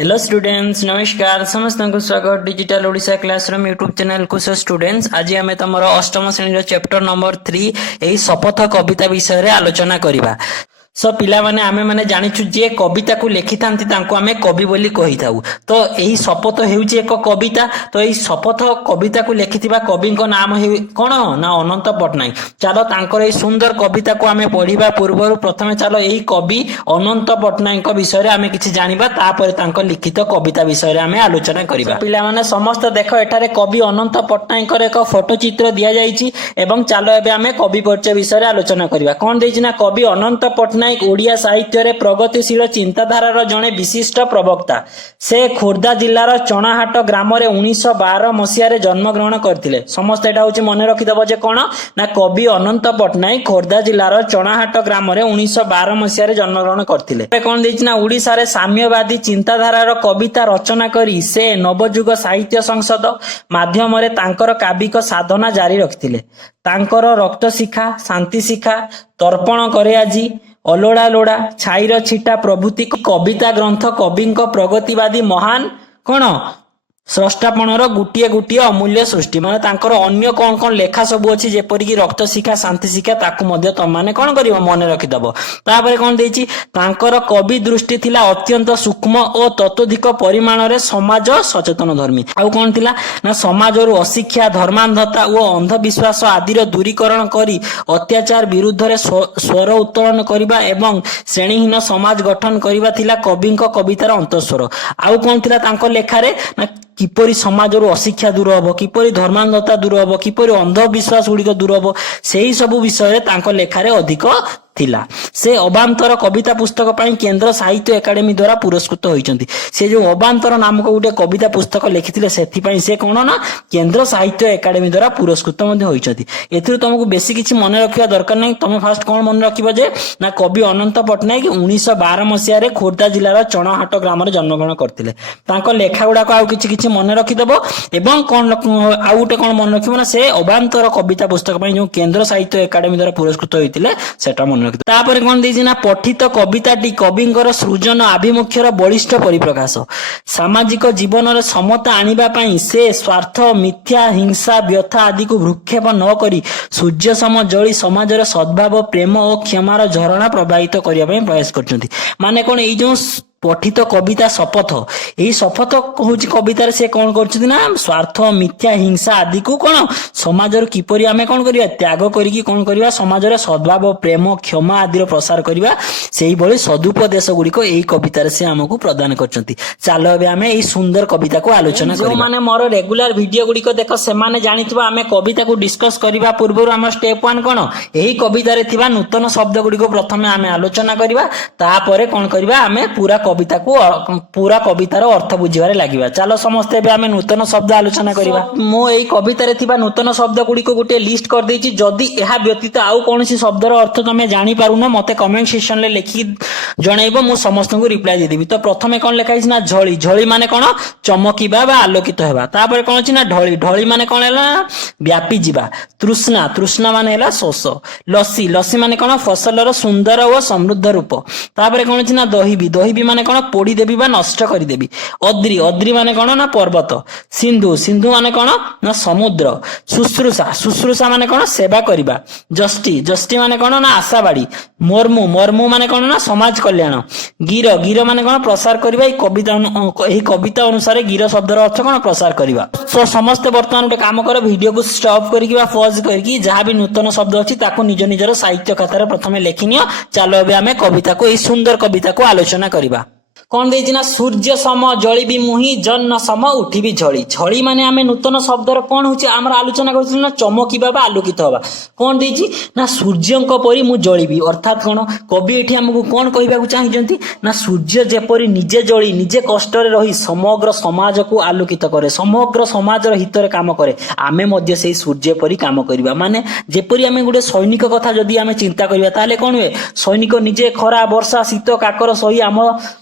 Hello students, नमस्कार। समस्त को स्वागत digital Odisha classroom YouTube channel को। सो स्टूडेंट्स, आज आम तुम अष्टम श्रेणी चैप्टर नंबर 3 यही शपथ कविता विषय रे आलोचना करिबा। सो पिला माने आमे माने जानिछु जे कविता को लिखि थांती तांको आमे कवि बोली कहि थाउ। तो एही शपथ हेउची एक कविता। तो एही शपथ कविता को लिखिथिबा कवि को नाम हे कोन ना अनंत पटनायक। चलो तांकर एही सुंदर कविता को आमे पढिबा पूर्वरु प्रथमे चलो एही कवि अनंत पटनायक विषय रे आमे किछि जानिबा, तापर तांको लिखित कविता विषय रे आमे आलोचना करिबा। पिला माने समस्त देखो एठारे कवि अनंत पटनायक रे एक फोटो चित्र दिया जाईची एवं चलो एबे आमे कवि परिचय विषय रे आलोचना करिबा। कोन देइछि ना कवि अनंत पटनायक ओडिया साहित्य रे प्रगतिशील चिंताधारार जणे विशिष्ट प्रवक्ता। से खोर्धा जिल्लार चणाहाट ग्राम रे 1912 मसिया रे जन्म ग्रहण करथिले। समस्त एटा होची मने रखि दबो जे कोन ना कवि अनंत पटनायक खोर्धा जिल्लार चणाहाट ग्राम रे 1912 मसिया रे जन्म ग्रहण करथिले। ए कोन देइछि ना ओडिसा रे साम्यवादी चिंताधारार कविता रचना करी से नवजुग साहित्य संसद माध्यम रे तांकर काव्यिक साधना जारी रखिथिले। तांकर रक्त शिखा, शांति शिखा, तर्पण करे आजी, अलोड़ा लोड़ा, छाईर छिटा प्रभृति कविता ग्रंथ कविंक प्रगतिवादी महान कौन स्रष्टापणर गुटिए गुटिए अमूल्य सृष्टि। माने तांकर अन्य कौन कौन लेखा सब अछि जेपरि कि रक्त शिखा, शांति शिखा, ताकू मध्ये तम माने कोन करिवो मने रखि दबो। तापर कोन देइछि तांकर कवि दृष्टि थिला अत्यंत सूक्ष्म और तत्वधिक परिमाण रे समाज सचेतन धर्मी। आ कोन थिला ना समाजरु अशिक्षा, धर्मांधता और अंधविश्वास आदि रो दूरीकरण करी अत्याचार विरुद्ध रे स्वर उत्तोलन करिबा एवं श्रेणीहीन समाज गठन करिबा थिला कविंक कवितार अंतस्वर। आ कोन थिला तांकर लेखारे ना किपरि समाजरु अशिक्षा दूर हबो, किपरि धर्मांधता दूर हबो, किपरि अंधविश्वास गुड़िक दूर हबो, सेही सब विषय रे तांको लेखारे अधिक थिला। से अबांतर कविता पुस्तक पई केंद्र साहित्य एकेडमी द्वारा पुरस्कृत होइचंती। से जो अबांतर नामक गुटे कविता पुस्तक लिखिथिले सेथि पई से कोन ना केंद्र साहित्य एकेडमी द्वारा पुरस्कृत मध्ये होइचंती। एथिरु तुमको बेसी किछि मने रखिबा दरकार नै। तमे फास्ट कोन मने रखिबो जे ना कवि अनंत पटनायक 1912 मसिया रे खोर्धा जिल्लार चणाहाट ग्राम रे जन्म ग्रहण करथिले। तांको लेखा गुडा को आ किछि किछि मने रखि दबो एवं कोन आ गुटे कोन मने रखिबो ना से अबांतर कविता पुस्तक पई जो केंद्र साहित्य एकेडमी द्वारा पुरस्कृत होइतिले सेटा मने। तापर कोन देइछि ना पठित कविताटी कविंकर सृजन आभिमुख्यर बलिष्ठ परिप्रकाश। सामाजिक जीवन रे समता आनिबा पई से स्वार्थ, मिथ्या, हिंसा, व्यथा आदि को भ्रुक्षेप न करी सूर्य सम जळी समाज रे सद्भाव, प्रेम और क्षमार झरणा प्रवाहित करिया पई प्रयास करचंती। माने कोन एई जो पठित कविता शपथ, यही शपथ होची कविता से कौन करछथि ना स्वार्थ, मिथ्या, हिंसा आदि को कोन समाज रो किपरि आमे कोन करिया त्याग करिकि कोन करिया समाज रे सद्भाव, प्रेम, क्षमा आदि रो प्रसार करिया, सेही भली सदुपदेश गुडी को एही कविता से हमकु प्रदान करछथि। चालो एबे आमे एही सुंदर कविता को आलोचना करिबा। जो माने मोर रेगुलर वीडियो गुडी को देखो से माने जानितबा आमे कविता को डिस्कस करिबा पूर्वरु हम स्टेप 1 कोन एही कविता रे थिबा नूतन शब्द गुडी को प्रथमे आमे आलोचना करिबा, तापरे कोन करिबा आमे पूरा कविता को पूरा कवितार अर्थ बुझिबारे लागिबा। चलो समस्त एबे आमे नूतन शब्द आलोचना करिबा। मो एई कविता रे थिबा नूतन शब्द गुडी को गुटे लिस्ट कर देछि। जदि एहा व्यतीत आउ कोनसी शब्दर अर्थ तमे जानि पारुनो मते कमेंट सेक्शन ले लिखि जणैबो, मु समस्त को रिप्लाई दे देबी। तो प्रथमे कोन लिखा छि ना झळी। झळी माने कोन चमकीबा बा आलोकित हेबा। तापर कोन छि ना ढळी। ढळी माने कोन हैला व्यापी जिबा। तृष्णा। तृष्णा माने हैला शोष। लस्सी। लस्सी माने कोन फसलर सुंदर और समृद्ध रूप। तापर कोन छि ना दहीबी। दहीबी माने कोन पोड़ी देबी बा नष्ट करि देबी। अद्री। अद्री माने कोन ना पर्वत। सिंधु। सिंधु माने कोन ना समुद्र। शुश्रूषा। शुश्रूषा माने कोन सेवा करिबा। जष्टि। जष्टि माने कोन ना आशाबाड़ी। मर्मु। मर्मु माने कोन ना समाज कल्याण। गिर। गिर माने कोन प्रसार करिबा। एही कविता अनुसार गिर शब्दर अर्थ कोन प्रसार करिबा। सो समस्त वर्तमान गोटे काम कर वीडियो को स्टॉप करिकि बा पॉज करिकि जहां भी नूतन शब्द अछि ताको निज निजर साहित्य खातार प्रथमे लेखिनियो। चालो एबे आमे कविता को एही सुंदर कविता को आलोचना करिबा। कोन देइछि ना सूर्य सम जळिबी मुही, जन्न सम उठिबी झळी। झळी माने आमे नूतन शब्दर कोन होछि हमर आलोचना करथिल ना चमकीबा बा आलोकित होबा। कोन देइछि ना सूर्यंक परि मु जळिबी। अर्थात कोन कवि एठी हमकु कोन कहिबाकु चाहिजंती ना सूर्य जेपरि निजे जळी निजे कष्ट रे रही समग्र समाज को आलोकित करे, समग्र समाज रो हित रे काम करे, आमे मध्य सेही सूर्य परि काम करिबा। माने जेपरि आमे गुडे सैनिक कथा जदि आमे चिंता करिबा ताले कोन होय सैनिक निजे खरा, वर्षा, शीत, काकर सही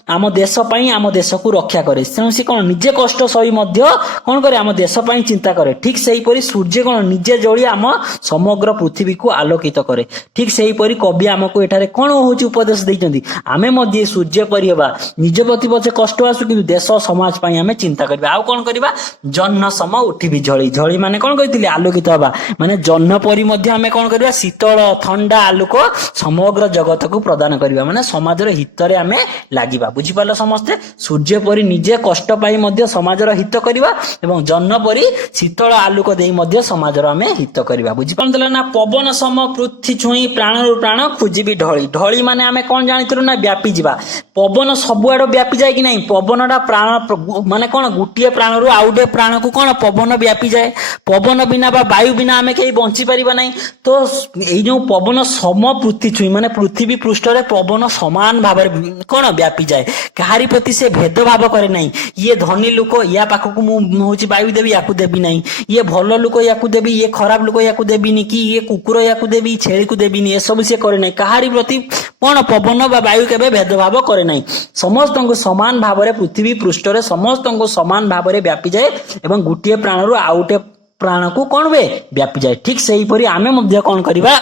आम देश पई आम देश को रक्षा करे तेणु सी कौन निजे कष्ट सही मध्य कौन करे आम देश पई चिंता करे ठीक सेही परी सूर्य कौन निजे जळी आम समग्र पृथ्वी को आलोकित करे ठीक सेही परी कवि आमको एठारे कौन होची उपदेश दैचंती आमे मध्ये सूर्य परी हेबा निज प्रति पछे कष्ट आसु किंतु देश समाज पई आमे चिंता करबा आ कौन करबा जन्न सम उठिबी झळी झळी माने कौन कहितली आलोकित हबा माने जन्न परी मध्ये आमे कौन करबा शीतल ठंडा आलोक समग्र जगत को प्रदान करबा माने समाजर हितरे आमे लागिबा बुझी पालो समस्ते सूर्य परी निजे कष्ट पाई मध्ये समाजर हित करबा एवं जन्न परी शीतल आलोक देई मध्ये समाजर आमे हित करबा बुझी पानतला ना पवन सम पृथ्वी छुई प्राणरु प्राण खोजिबी ढळी ढळी माने आमे कोन जानितरु ना व्यापी जिबा पवन सबुआड व्यापी जाय कि नहीं पवनडा प्राण माने कोन गुटिए प्राणरु आउडे प्राण को कोन पवन व्यापी जाय पवन बिना बा वायु बिना आमे केही बंची परिबा नहीं तो एई जो पवन सम पृथ्वी छुई माने पृथ्वी पृष्ठ रे पवन समान भाव कोन व्यापी जाए कहारी प्रति से भेदभाव करे नहीं ये धनी लोक या पाखक मु होची वायु देवी याकू देबी नहीं ये भल लोक याकू देबी ये खराब लोक याकू देबीनी कि ये कुकुर याकू देबी छेली को देबीनी ए सब से करे नहीं कहारी प्रति कोन पवन बा वायु केबे भेदभाव करे नहीं समस्त को समान भाव रे पृथ्वी पृष्ठ रे समस्त को समान भाव रे व्यापी जाए एवं गुटिए प्राणरु आउटे प्राण को कोन वे व्यापी जाए ठीक सेही परी आमे मध्ये कोन करबा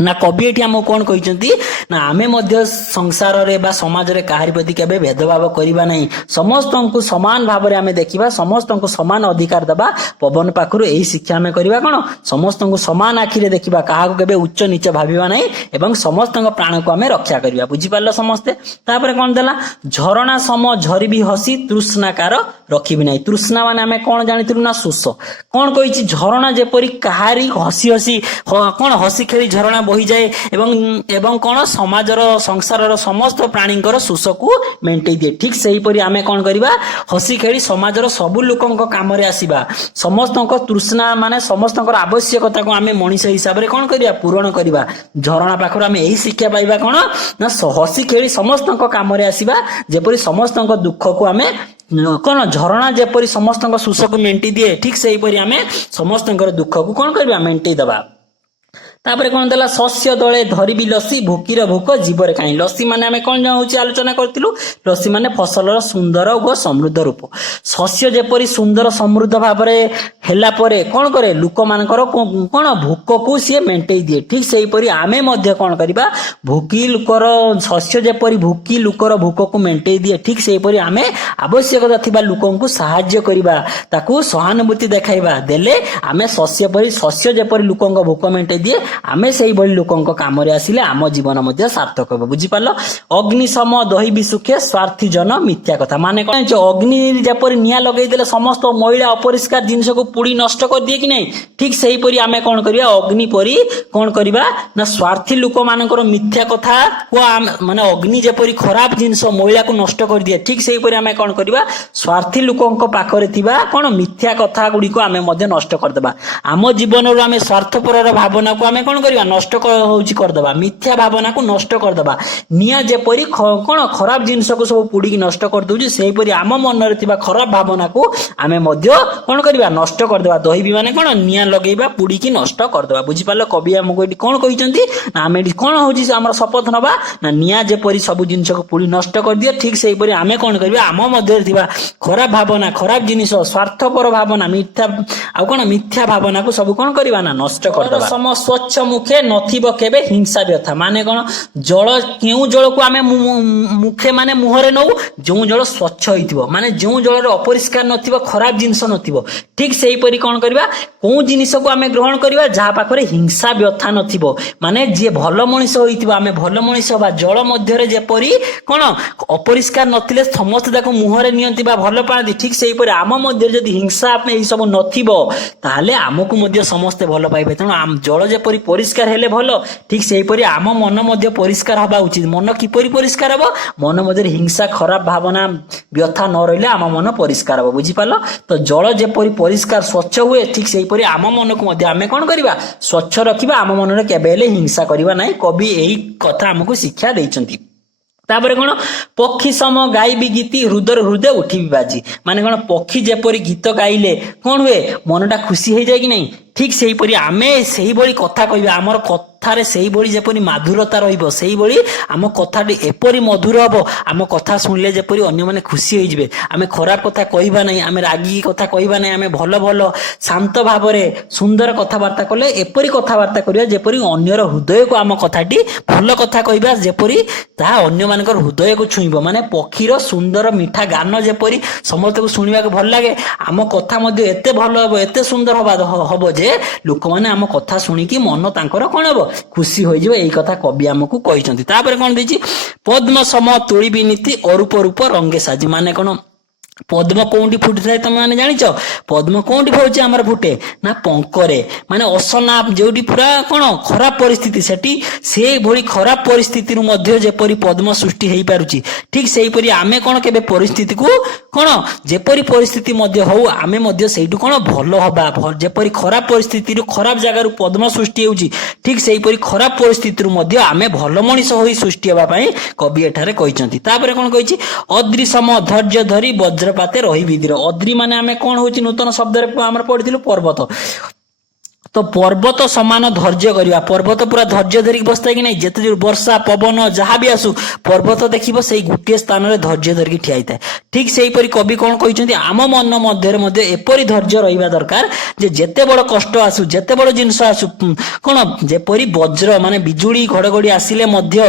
ना कवि एठी हमको कोन कहिसंती ना आमे मध्ये संसार रे बा समाज रे काहारी प्रति केबे भेदभाव करिबा नहीं समस्त को समान भाव रे आमे देखिबा समस्त को समान अधिकार दबा पवन पाखरु एही शिक्षा आमे करिबा कोन समस्त को समान आखि रे देखिबा काहा को केबे उच्च नीच भाबिबा नहीं एवं समस्त को प्राण को आमे रक्षा करिबा बुझी पारलो समस्ते तापर कोन देला झरणा सम झरिबी हसी तृष्णाकार रखिबी नहीं तृष्णा माने आमे कोन जानितिलु ना शोष कोन कहिछि झरणा जेपरि काहारी हसी हसी कोन हसी खेली झरणा बही जाए एवं कौन समाजर संसार समस्त प्राणीଙ୍କର ଶୋଷକୁ ମେଣ୍ଟେଇ ଦିଏ ठीक सेही परी आमे कौन करिबा हसी खेली समाजर सबु लोकଙ୍କ कामरे आसीबा समस्तଙ୍କ तृष्णा माने समस्तଙ୍କର आवश्यकता को आमे मनीष हिसाब रे कौन करिया पूर्ण करिबा झरणा पाखर आमे एही शिक्षा पाइबा कोन ना हसी खेली समस्तଙ୍କ कामरे आसीबा जेपरी समस्तଙ୍କ दुख को आमे कौन झरणा जेपरी समस्तଙ୍କ ଶୋଷକୁ मेंटी दिए ठीक सेही परी आमे समस्तଙ୍କର दुख को कौन करिबा मेंटी दबा तापर कौन देला शस्य दले धरिबी लसी भूकीर भूक जीवरे काई लसी माने आमे कोन होची आलोचना करतिलु लसी माने फसलर सुंदर और समृद्ध रूप शस्य जेपरी सुंदर समृद्ध भाबरे हेला परे कोन करे लोक मानकर कोन भूक को सी मेंटेई दिए ठीक सेही परी आमे मध्ये कोन करिबा भूकी लोकर शस्य जेपरी भूकी लोकर भूक को मेंटेई दिए ठीक सेही परी आमे आवश्यकता थिबा लोकन को सहाय्य करिबा ताकू सहानुभूति देखाइबा देले आमे शस्य जेपरी लोकन को भूक मेंटेई दिए आमे सेही बळी लोकंक कामरे आसिले आम जीवन मध्ये सार्थक हो बुझी पालो अग्नि सम दही बिसुखे स्वार्थी जन मिथ्या कथा माने कोन जे अग्नि जेपरि निया लगेई देले समस्त मैला अपरिष्कार जिंस को पुडी नष्ट कर दिए कि नहीं ठीक सेही परी आमे कोन करिया अग्नि परी कोन करिबा ना स्वार्थी लोक मानकर मिथ्या कथा को माने अग्नि जेपरि खराब जिंस मैला को नष्ट कर दिए ठीक सेही परी आमे कोन करिबा स्वार्थी लोकंक पाखरे थिबा कोन मिथ्या कथा गुडी को आमे मध्ये नष्ट कर देबा आम जीवन रो आमे स्वार्थपर भावना को आमे कोन करिया नष्ट होउची कर देबा मिथ्या भावना को नष्ट कर देबा निया जेपरि कोन खराब जिंस को सब पुडी की नष्ट कर दोजी सेही परी आम मन रे थिबा खराब भावना को आमे मध्ये कोन करिया नष्ट कर देबा दहिबी माने कोन निया लगेबा पुडी की नष्ट कर देबा बुझी पालो कवि हमको एठी कोन कहिसंती ना आमे एठी कोन होउची हमर शपथ नबा ना निया जेपरि सब जिंस को पुडी नष्ट कर दिए ठीक सेही परी आमे कोन करिया आम मध्ये थिबा खराब भावना खराब जिनिस स्वार्थपर भावना मिथ्या आ कोन मिथ्या भावना को सब कोन करिया ना नष्ट कर देबा सम स्वच्छ मुखे नथिबो केबे हिंसा व्यथा माने कोन जल केउ जल को आमे मुखे माने मुहरे नउ जो जल स्वच्छ होइतिबो माने जो जल रे अपरिष्कार नथिबो खराब जिंस नथिबो ठीक सेही परी कोन करबा को जिनिस को आमे ग्रहण करबा जहा पाखरे हिंसा व्यथा नथिबो माने जे भलो मनिष होइतिबो आमे भलो मनिष बा जल मध्य रे जेपरी कोन अपरिष्कार नथिले समस्त दाको मुहरे नियंती बा भलो पाती ठीक सेही परी आम मध्य जदी हिंसा आपने एई सब नथिबो ताले आमको मध्य समस्त भलो पाइबे तनो आम जल जेपरी परिष्कार हेले भलो ठीक सेही परी आम मन मध्य परिष्कार हबा उचित मन किपरि परिष्कार हबो मन मध्य हिंसा खराब भावना व्यथा न रहिले आम मन परिष्कार हबो बुझी पालो तो जल जेपरी परिष्कार स्वच्छ हुए ठीक सेही परी आम मन को मध्य आमे कोन करिबा स्वच्छ रखिबा आम मन रे केबेले हिंसा करिबा नाही कवि एही कथा हमकु शिक्षा दैचंती तापर कोन पक्षी सम गाइबी गीति हृदय हृदय उठी बाजी माने कोन पक्षी जेपरी गीत गाइले कोन हुए मनटा खुशी हो जाए कि नहीं ठीक से हीपरि आमे सेही भली कथा कहबा हमर कथारे सेही भली जेपरि माधुरता रहिबो सेही भली आम कथाटी एपरि मधुर हबो आम कथा सुनले जेपरि अन्य माने खुशी होई जिवे आमे खराब कथा कहबा नै आमे रागी कथा कहबा नै आमे भलो भलो शांत भाबरे सुंदर कथाबार्ता कले एपरि कथाबार्ता करिया जेपरि अन्यर हृदय को आम कथाटी भलो कथा कहबा जेपरि ता अन्य मानकर हृदय को छुइबो माने पक्षीर सुंदर मीठा गान जेपरि समस्त को सुनिबा को भल लागे आम कथा मध्ये एते भलो हबो एते सुंदर हबो जे लोक माने आम कथा सुनिकी मन तांकर कोन हबो खुशी होई जिवो एई कथा कवि हमकु कहिसंती तापर कोन देछि पद्म सम तुळिबी नीति अरूप रूप रंगे साजी माने कोन पद्म कोंटी फुटी थाए तुम माने जानिच पद्म कोंटी फुटे आमर फुटे ना पंकरे माने असना जोटी पूरा कोन खराब परिस्थिति सेठी से भली खराब परिस्थिति रु मध्ये जेपरि पद्म सृष्टि हेई पारुची ठीक सेही परि आमे कोन केबे परिस्थिति को कोन जेपरि परिस्थिति मध्ये हो आमे मध्ये सेइटु कोन भलो हबा जेपरि खराब परिस्थिति रु खराब जगह रु पद्म सृष्टि होउची ठीक सेही परि खराब परिस्थिति रु मध्ये आमे भलो मनिष होई सृष्टि हेबा पई कवि एठारे कहिसंती तापर कोन कहिची अद्रिसम धैर्य धरि वज्र पाते रही विधिर अद्री माने आमे कोन होची नूतन शब्द रे हमर पढिथिलु पर्वत तो पर्वत समान धैर्य करिया पर्वत पूरा धैर्य धरिक बसता कि नहीं जेते जोर वर्षा पवन जहाँ भी आसु पर्वत देखिबो सेई गुटिए स्थान रे धैर्य धरिक ठिया हिता ठीक सेही परि कवि कोन कहिसंती आम मन मध्ये एपरि धैर्य रहिबा दरकार जे जेते बड़ कष्ट आसु जेते बड़ जिंस आसु कोन जेपरि वज्र माने बिजुली घड़घड़ी आसिले मध्ये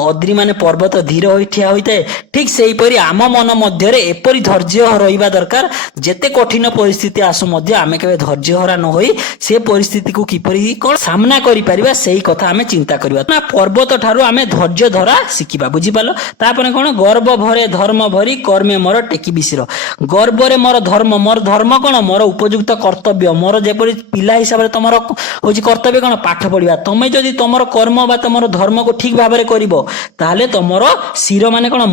अद्री माने पर्वत धीर होई ठिया होइते ठीक सेही परि आम मन मध्ये एपरि धैर्य रहिबा दरकार जेते कठिन परिस्थिति आसु मध्ये आमे केबे धैर्य हरा न होई से परिस्थिति को किपरि कोन सामना करि परिबा सेही कथा आमे चिंता करिबा ना पर्वत ठारू आमे धैर्य धरा सिकिबा बुझि पालो तापरे कोन गर्व भरे धर्म भरी कर्मे मोर टेकी बिसिर गर्व रे मोर धर्म कोन मोर उपयुक्त कर्तव्य मोर जेपरि पिला हिसाब रे तमरो होची कर्तव्य कोन पाठ पढिबा तमे जदी तमरो कर्म बा तमरो धर्म को ठीक भाबरे करिवो ताले तमरो सिर माने कोन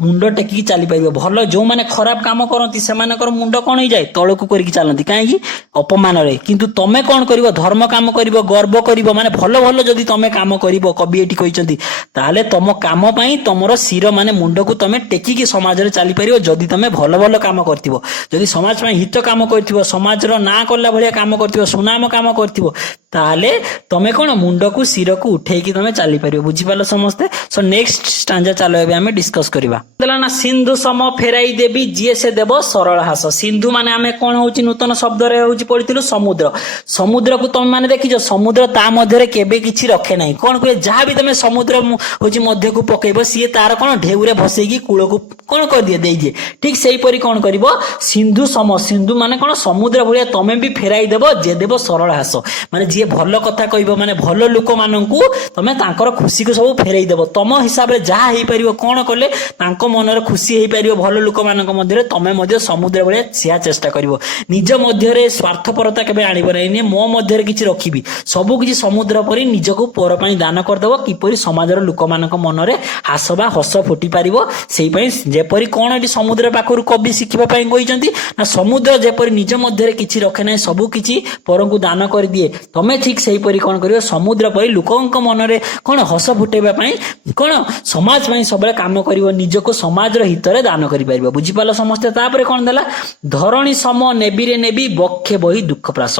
मुंड टेकी चली परिबो भलो जो माने खराब काम करंती से मानकर मुंड कोन होई जाय तळकु करिकी चलंती काहे अपमान रे किंतु तमे कौन करिवो धर्म काम करिवो गर्व करिवो माने भलो भलो जदी तमे काम करिवो कवि एठी कहिसंती ताले तम काम पई तमरो सिर माने मुंड को तमे टेकी की समाज रे चली परिवो जदी तमे भलो भलो काम करथिवो जदी समाज पई हित काम करथिवो समाज रो ना करला भलिया काम करथिवो सुनाम काम करथिवो ताले तमे कोन मुंड को सिर को उठेई की तमे चली परिवो बुझि पालो समस्ते सो नेक्स्ट स्टांजा चालो एबे हमें डिस्कस करिवा देला ना सिंधु सम फेराई देबी जिए से देबो सरल हास सिंधु माने हमें कोन होची नूतन शब्द रे होची पढिथिलु समुद्र समुद्र को तुम माने देखिजो समुद्र ता मध्य रे केबे किछि रखे नाही कोन कहे जहा भी तमे समुद्र होची मध्य को पकेबो सिए तार कोन ढेउरे भसेगी कूळ को कोन कर दिए देई दिए ठीक सेही परी कोन करिवो सिंधु सम सिंधु माने कोन समुद्र भलिया तमे भी फेराई देबो जे देबो सरल हास माने जे भलो कथा कहबो माने भलो लोक माननकू तमे तांकर खुशी को सब फेराई देबो तम हिसाब रे जहा हेई परिवो कोन करले तांको मन रे खुशी हेई परिवो भलो लोक मानक मध्य रे तमे मध्य समुद्र भलिया सिया चेष्टा करिवो निज मध्य रे स्वार्थपरता केबे आनिबो नै मो मध्य रे किछि रखिबी सबु किछि समुद्र परि निजको पर पई दान कर देबो किपरि समाजर लोक मानक मन रे हास बा हस फुटी परिवो सेही पई जेपरि कोन एटी समुद्र पाखरु कवि सिखिबा पई कहिसंती ना समुद्र जेपरि निज मध्य रे किछि रखे नै सबु किछि परंकु दान कर दिए तमे ठीक सेही परि कोन करियो समुद्र परि लोकक मन रे कोन हस फुटेबा पई कोन समाज पई सबले काम करिवो निजको समाज रो हित रे दान करि परिवो बुझि पालो समस्त तापरे कोन देला धरणी सम नेबी रे नेबी बखे बही दुख प्रास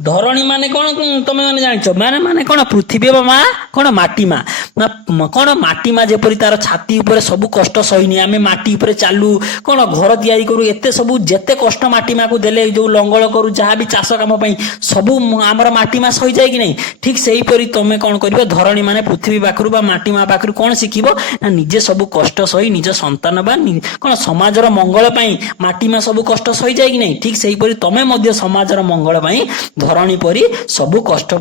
धरणी माने कोन तमे माने जानिछो माने माने कोन पृथ्वी मा कोन माटी मा कोन माटी मा जेपरि तार छाती ऊपर सब कष्ट सहिनी आमे माटी ऊपर चालू कोन घर तयारी करू एते सब जेते कष्ट माटी मा को देले जो लंगळ करू जहा भी चाष काम पई सब हमर माटी मा सहि जाय कि नै ठीक सेही परि तमे कोन करिवो धरणी माने पृथ्वी पाखरु बा माटी मा पाखरु कोन सिखिबो ना निजे सब कष्ट सहि निज संतान बा कोन समाजर मंगल पई माटी मा सब कष्ट सहि जाय कि नै ठीक सेही परि तमे मध्य समाजर मंगल पई धरणी परी सबु कष्ट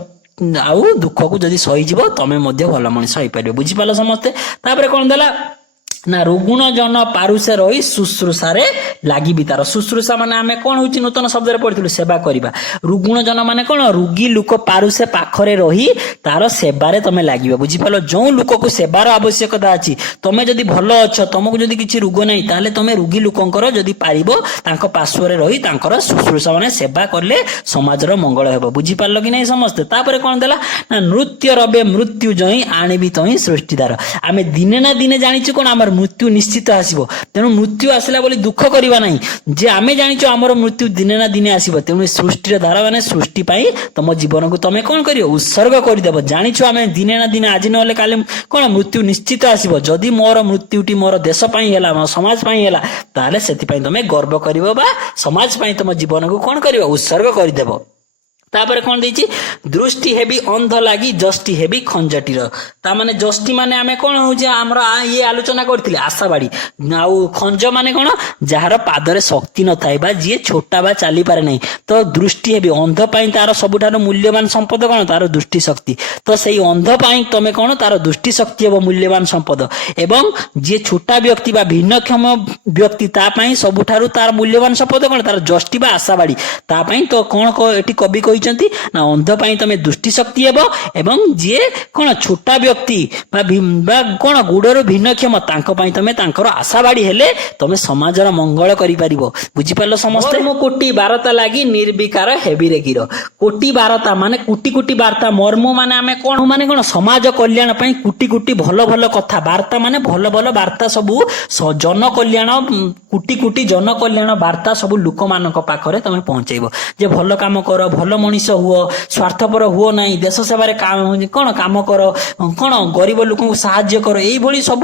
आउ दुख को जदी सही जीवो तमे मध्य भल मनिष होई परिबो बुझि पालो समस्ते तापरे कोन देला ना रुगुण जन पारुसे रही शुश्रूषा रे लागी बितार शुश्रूषा माने आमे कोन होची नूतन शब्द रे पढिथिलु सेवा करिबा रुगुण जन माने कोन रुगी लोक पारुसे पाखरे रही तार सेवा रे तमे लागिबा बुझि पालो जो लोक को सेवार आवश्यकता अछि तमे जदी भलो अछ तमको जदी किछि रुग नै ताले तमे रुगी लोकंकर जदी पारिबो तांको पार्श्व रे रही तांकर शुश्रूषा माने सेवा करले समाज रो मंगल हेबो बुझि पालो कि नै समस्त तापरे कोन देला ना नृत्य रबे मृत्यु जई आनिबि तई सृष्टिदार आमे दिने ना दिने जानिछु कोन हमर मृत्यु निश्चित आसीबो तेणु मृत्यु आसला बोली दुख करबा नहीं जे आमे जानिचो हमर मृत्यु दिने ना दिने आसीबो तेणु सृष्टि धारा माने सृष्टि पई तम जीवन को तमे कोन करियो उत्सर्ग कर देबो जानिचो आमे दिने ना दिने आज नले काले कोन मृत्यु निश्चित आसीबो जदि मोर मृत्युटी मोर देश पई हैला मोर समाज पई हैला ताले सेति पई तमे गर्व करिवो बा समाज पई तम जीवन को कोन करिवो उत्सर्ग कर देबो तापर कौन देछि दृष्टि हेबी अंध लागी जष्टि हेबी खंजटीर ता माने जष्टि माने आमे कोन होजे हमरा ये आलोचना करथिले आशाबाड़ी आउ खंज माने कोन जहार पादरे शक्ति न थाई बा जे छोटा बा चाली पारे नहीं तो दृष्टि हेबी अंध पई तार सबुठार मूल्यवान संपद कोन तार दृष्टि शक्ति तो सेही अंध पई तमे कोन तार दृष्टि शक्ति हेबो मूल्यवान संपद एवं जे छोटा व्यक्ति बा भिन्नक्षम व्यक्ति ता पई सबुठार तार मूल्यवान संपद कोन तार जष्टि बा आशाबाड़ी ता पई तो कोन एटी कवि ना अंध पाई तमे दृष्टि शक्ति हेबो एवं जे कोन छोटा व्यक्ति बा कोन गुडर भिन्नक्षम तांको पाई तमे तांकर आशाबाड़ी हेले तमे समाजर मंगल करि परिबो बुझि पालो समस्त मर्म कोटी वार्ता लागि निर्विकार हेबि रे गिरो कोटी वार्ता माने कोटी कोटी वार्ता मर्म माने आमे कोन समाज कल्याण पई कोटी कोटी भलो भलो कथा वार्ता माने भलो भलो वार्ता सबु जन कल्याण कोटी कोटी जन कल्याण वार्ता सबु लोक मानक पाखरे तमे पहुंचैबो जे भलो काम करो भलो मनीष हुओ स्वार्थपर हुओ नहीं देश सेवारे कौन काम कर कौन गरीब लोक साहाय्य कर यही सब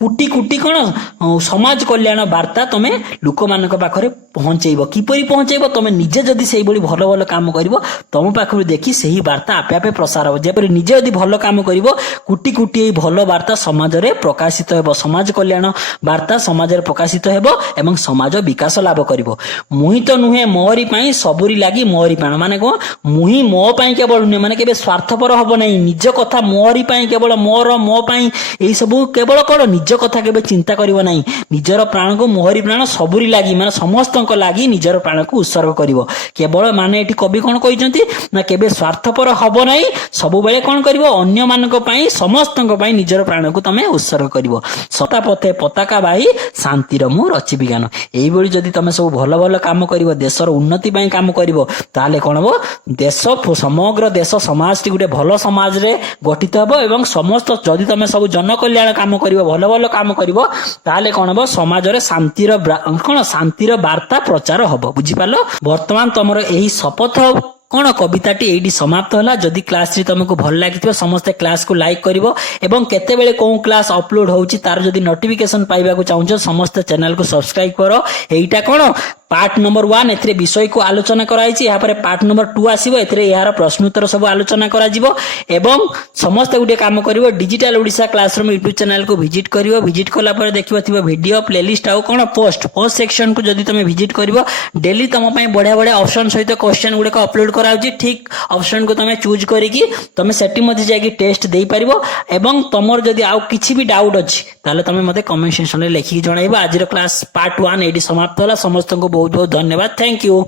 कोटी कोटी कौन समाज कल्याण वार्ता तुम लोक मान पाखे पहुंचेब किपरि पहुंचेब तुम निजे जदि से भल भल काम कर तुम पाखु देखी से ही वार्ता आपे आपे प्रसार हो जेपरि निजे जदि भल काम कर कोटी कोटी भल वार्ता समाज रे प्रकाशित हेब समाज कल्याण वार्ता समाज रे प्रकाशित हेब एवं समाज विकास लाभ करिवो मुही तो नुहे मोहरी पाई सबुरी लागी मोहरी पाण माने को मुही मो पाई केवल नुहे माने केबे स्वार्थपर हबो नहीं निज कथा मोहरी पाई केवल मोर मो पाई एई सब केवल कोन निज कथा केबे चिंता करिवो नहीं निजर प्राण को मोहरी प्राण सबुरी लागी माने समस्तक लागी निजर प्राण को उत्सर्ग करिवो केवल माने एठी कवि कोन कहिसंती ना केबे स्वार्थपर हबो नहीं सब बेले कोन करिवो अन्य मानक पाई समस्तक पाई निजर प्राण को तमे उत्सर्ग करिवो सता पथे पताका बाही शांतिर मु रचिबि गान एई बळी जदी तमे सब भलो भलो काम करिवो देशर उन्नति पाई काम करिवो ताले कोन हो देश समग्र देश समाज टी गुटे भलो समाज रे गठित हबो एवं समस्त जदी तमे सब जन कल्याण काम करिवो भलो भलो काम करिवो ताले कोन हो समाज रे शांतिर कोन शांतिर वार्ता प्रचार हबो बुझि पालो वर्तमान तमरो एही शपथ कौन कविताटी एडी समाप्त होला जदि क्लास रे तुमको भल लागिथिबो समस्त क्लास को लाइक करिवो एवं केते बेले कोन क्लास अपलोड होउची तार जदि नोटिफिकेशन पाइबा को चाहूछो समस्त चैनल को सब्सक्राइब करो एईटा कोन पार्ट नंबर 1 एथरे विषय को आलोचना कराइछि या पर पार्ट नंबर 2 आसीबो एथरे यार प्रश्न उत्तर सब आलोचना करा जिवो एवं समस्त गुटे काम करिवो digital Odisha classroom YouTube channel को विजिट करिवो विजिट कला पर देखिबो थिबो वीडियो प्लेलिस्ट आउ कोन पोस्ट सेक्शन को जदि तमे विजिट करिवो डेली तम पई बढ़िया बढ़िया ऑप्शन सहित क्वेश्चन गुटे को अपलोड कराउछि ठीक ऑप्शन को तमे चूज करिकि तमे सेटि मध्ये जाई टेस्ट देई परिवो एवं तमर जदि आउ किछि भी डाउट अछि ताले तमे मते कमेंट सेक्शन रे लिखि जणाइबो आजिर क्लास पार्ट 1 एडी समाप्त होला समस्त को बहुत बहुत धन्यवाद थैंक यू।